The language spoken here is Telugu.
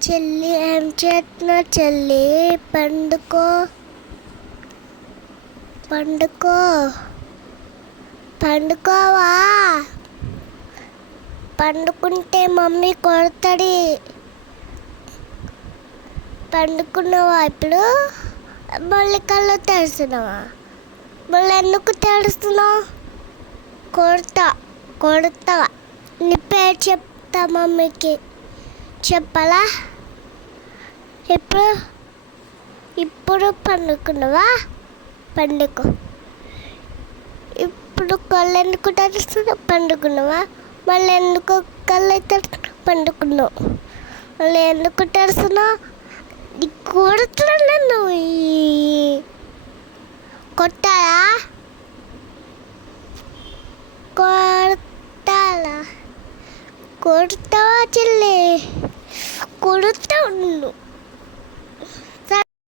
చెల్లి ఏం చేస్తున్నావు చెల్లి? పండుకో పండుకో పండుకోవా? పండుకుంటే మమ్మీ కొడతాడి. పండుకున్నావా ఇప్పుడు? మళ్ళీ కళ్ళు తెరుస్తున్నావా? మళ్ళీ ఎందుకు తెరుస్తున్నావు? కొడతా. నీ పేరు చెప్తా మమ్మీకి. చెప్పాలా? ఇప్పుడు పండుకున్నావా? పండుకో. ఇప్పుడు కళ్ళు ఎందుకు తెరుస్తున్నావు? పండుకున్నావా? మళ్ళీ ఎందుకు కళ్ళు పండుకున్నావు? మళ్ళీ ఎందుకు తెరుస్తున్నావు? కొడుతున్నా నువ్వు. కొట్టాలా? కొడతావా చెల్లి? కొడుతావు నువ్వు.